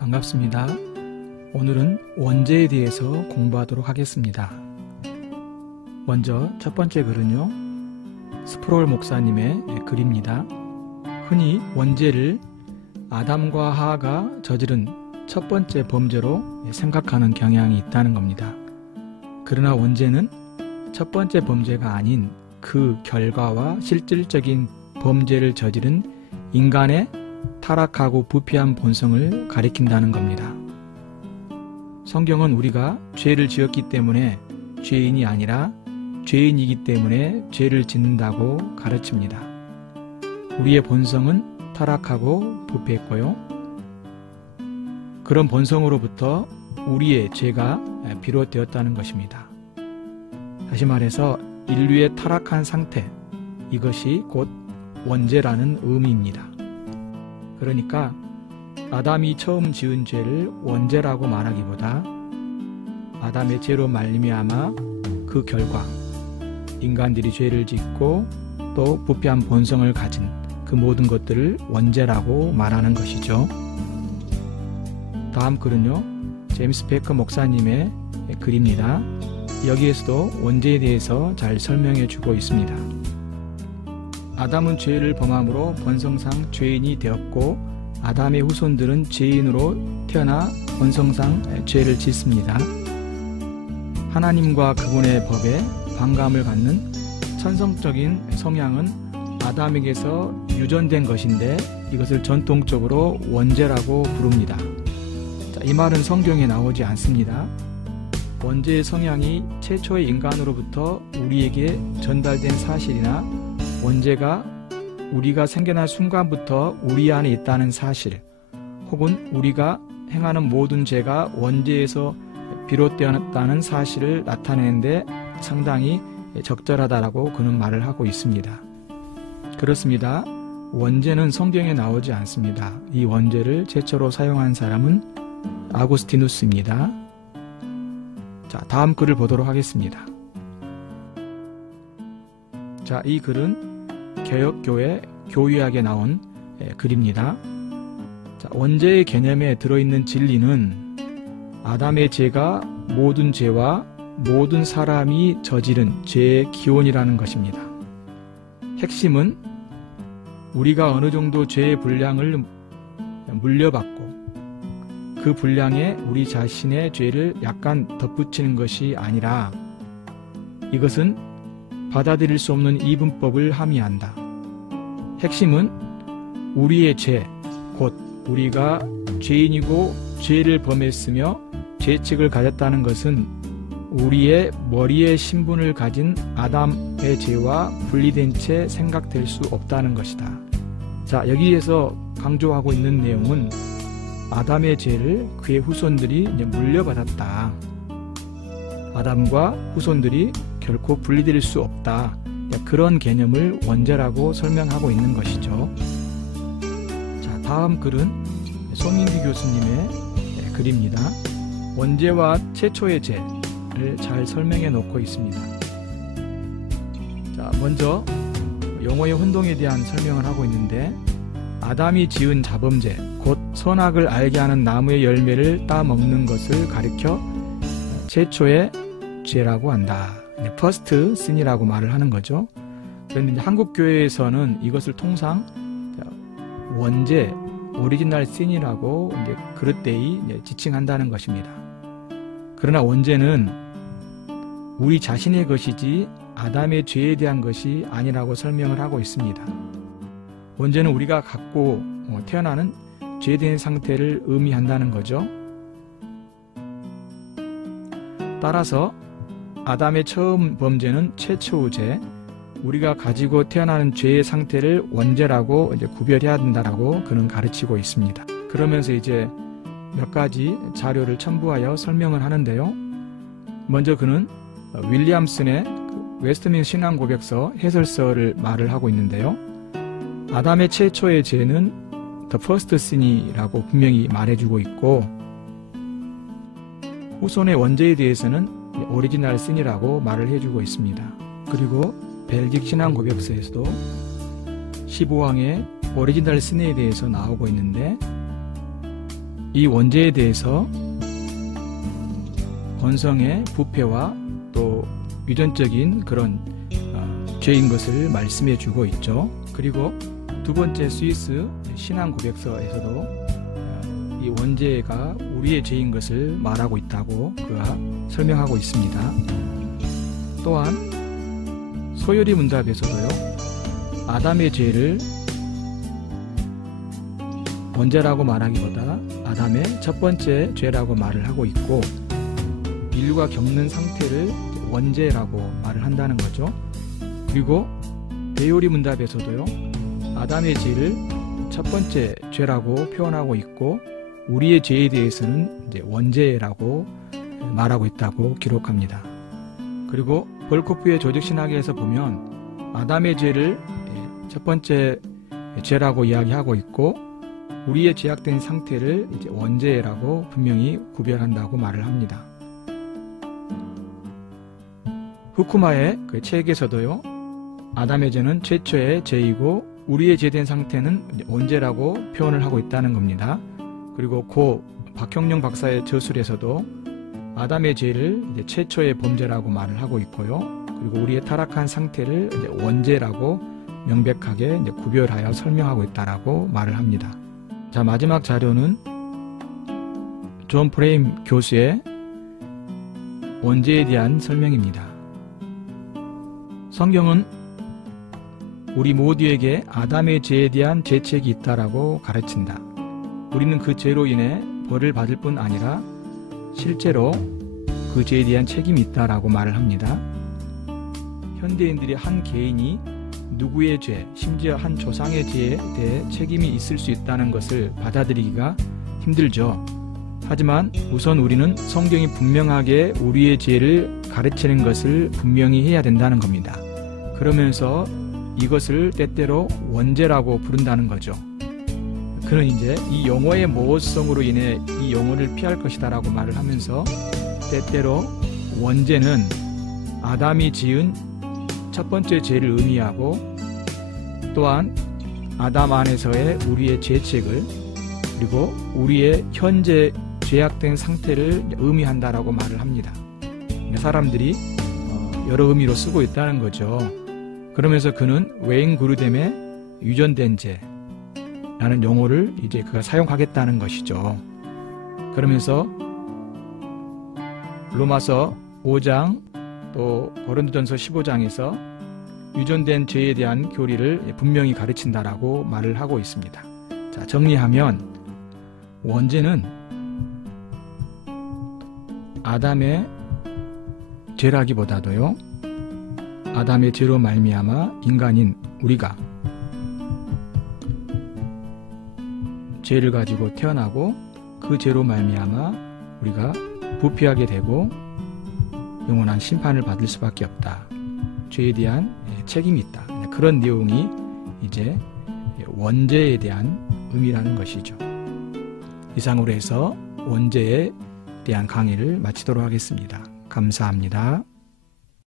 반갑습니다. 오늘은 원죄에 대해서 공부하도록 하겠습니다. 먼저 첫 번째 글은요, 스프롤 목사님의 글입니다. 흔히 원죄를 아담과 하와가 저지른 첫 번째 범죄로 생각하는 경향이 있다는 겁니다. 그러나 원죄는 첫 번째 범죄가 아닌 그 결과와 실질적인 범죄를 저지른 인간의 타락하고 부패한 본성을 가리킨다는 겁니다. 성경은 우리가 죄를 지었기 때문에 죄인이 아니라 죄인이기 때문에 죄를 짓는다고 가르칩니다. 우리의 본성은 타락하고 부패했고요. 그런 본성으로부터 우리의 죄가 비롯되었다는 것입니다. 다시 말해서 인류의 타락한 상태, 이것이 곧 원죄라는 의미입니다. 그러니까 아담이 처음 지은 죄를 원죄라고 말하기보다 아담의 죄로 말미암아 그 결과 인간들이 죄를 짓고 또 부패한 본성을 가진 그 모든 것들을 원죄라고 말하는 것이죠. 다음 글은요, 제임스 베커 목사님의 글입니다. 여기에서도 원죄에 대해서 잘 설명해 주고 있습니다. 아담은 죄를 범함으로 본성상 죄인이 되었고 아담의 후손들은 죄인으로 태어나 본성상 죄를 짓습니다. 하나님과 그분의 법에 반감을 갖는 천성적인 성향은 아담에게서 유전된 것인데 이것을 전통적으로 원죄라고 부릅니다. 이 말은 성경에 나오지 않습니다. 원죄의 성향이 최초의 인간으로부터 우리에게 전달된 사실이나 원죄가 우리가 생겨난 순간부터 우리 안에 있다는 사실, 혹은 우리가 행하는 모든 죄가 원죄에서 비롯되었다는 사실을 나타내는데 상당히 적절하다라고 그는 말을 하고 있습니다. 그렇습니다. 원죄는 성경에 나오지 않습니다. 이 원죄를 최초로 사용한 사람은 아구스티누스입니다. 자, 다음 글을 보도록 하겠습니다. 자, 이 글은 개혁교회 교유학에 나온 글입니다. 자, 원죄의 개념에 들어있는 진리는 아담의 죄가 모든 죄와 모든 사람이 저지른 죄의 기원이라는 것입니다. 핵심은 우리가 어느 정도 죄의 분량을 물려받고 그 분량에 우리 자신의 죄를 약간 덧붙이는 것이 아니라 이것은 받아들일 수 없는 이분법을 함의한다. 핵심은 우리의 죄, 곧 우리가 죄인이고 죄를 범했으며 죄책을 가졌다는 것은 우리의 머리에 신분을 가진 아담의 죄와 분리된 채 생각될 수 없다는 것이다. 자, 여기에서 강조하고 있는 내용은 아담의 죄를 그의 후손들이 물려받았다. 아담과 후손들이 결코 분리될 수 없다. 그런 개념을 원죄라고 설명하고 있는 것이죠. 자, 다음 글은 송민규 교수님의 글입니다. 원죄와 최초의 죄를 잘 설명해 놓고 있습니다. 자, 먼저 용어의 혼동에 대한 설명을 하고 있는데, 아담이 지은 자범죄, 곧 선악을 알게 하는 나무의 열매를 따먹는 것을 가리켜 최초의 죄라고 한다. First sin이라고 말을 하는 거죠. 그런데 한국 교회에서는 이것을 통상 원죄, 오리지널 sin이라고 그릇되이 지칭한다는 것입니다. 그러나 원죄는 우리 자신의 것이지 아담의 죄에 대한 것이 아니라고 설명을 하고 있습니다. 원죄는 우리가 갖고 태어나는 죄된 상태를 의미한다는 거죠. 따라서 아담의 처음 범죄는 최초의 죄, 우리가 가지고 태어나는 죄의 상태를 원죄라고 구별해야 된다라고 그는 가르치고 있습니다. 그러면서 이제 몇 가지 자료를 첨부하여 설명을 하는데요. 먼저 그는 윌리엄슨의 웨스트민스터 신앙고백서 해설서를 말을 하고 있는데요. 아담의 최초의 죄는 The First Sin이라고 분명히 말해주고 있고, 후손의 원죄에 대해서는 오리지널 신이라고 말을 해주고 있습니다. 그리고 벨직 신앙고백서에서도 15항의 오리지널 신에 대해서 나오고 있는데, 이 원죄에 대해서 건성의 부패와 또 유전적인 그런 죄인 것을 말씀해 주고 있죠. 그리고 두 번째 스위스 신앙 고백서에서도 이 원죄가 우리의 죄인 것을 말하고 있다고 그가 설명하고 있습니다. 또한 소요리 문답에서도요, 아담의 죄를 원죄라고 말하기보다 아담의 첫 번째 죄라고 말을 하고 있고, 인류가 겪는 상태를 원죄라고 말을 한다는 거죠. 그리고 대요리 문답에서도요, 아담의 죄를 첫 번째 죄라고 표현하고 있고, 우리의 죄에 대해서는 이제 원죄라고 말하고 있다고 기록합니다. 그리고 벌코프의 조직신학에서 보면 아담의 죄를 첫 번째 죄라고 이야기하고 있고, 우리의 죄악된 상태를 이제 원죄라고 분명히 구별한다고 말을 합니다. 후쿠마의 그 책에서도요, 아담의 죄는 최초의 죄이고 우리의 죄된 상태는 원죄라고 표현을 하고 있다는 겁니다. 그리고 고 박형룡 박사의 저술에서도 아담의 죄를 이제 최초의 범죄라고 말을 하고 있고요. 그리고 우리의 타락한 상태를 이제 원죄라고 명백하게 이제 구별하여 설명하고 있다라고 말을 합니다. 자, 마지막 자료는 존 프레임 교수의 원죄에 대한 설명입니다. 성경은 우리 모두에게 아담의 죄에 대한 죄책이 있다라고 가르친다. 우리는 그 죄로 인해 벌을 받을 뿐 아니라 실제로 그 죄에 대한 책임이 있다라고 말을 합니다. 현대인들이 한 개인이 누구의 죄, 심지어 한 조상의 죄에 대해 책임이 있을 수 있다는 것을 받아들이기가 힘들죠. 하지만 우선 우리는 성경이 분명하게 우리의 죄를 가르치는 것을 분명히 해야 된다는 겁니다. 그러면서 이것을 때때로 원죄라고 부른다는 거죠. 그는 이제 이 영혼의 모호성으로 인해 이 영혼을 피할 것이다 라고 말을 하면서 때때로 원죄는 아담이 지은 첫 번째 죄를 의미하고, 또한 아담 안에서의 우리의 죄책을, 그리고 우리의 현재 죄악된 상태를 의미한다라고 말을 합니다. 사람들이 여러 의미로 쓰고 있다는 거죠. 그러면서 그는 웨인 그루뎀의 유전된 죄라는 용어를 이제 그가 사용하겠다는 것이죠. 그러면서 로마서 5장 또 고린도전서 15장에서 유전된 죄에 대한 교리를 분명히 가르친다라고 말을 하고 있습니다. 자, 정리하면 원죄는 아담의 죄라기보다도요, 아담의 죄로 말미암아 인간인 우리가 죄를 가지고 태어나고 그 죄로 말미암아 우리가 부패하게 되고 영원한 심판을 받을 수밖에 없다. 죄에 대한 책임이 있다. 그런 내용이 이제 원죄에 대한 의미라는 것이죠. 이상으로 해서 원죄에 대한 강의를 마치도록 하겠습니다. 감사합니다.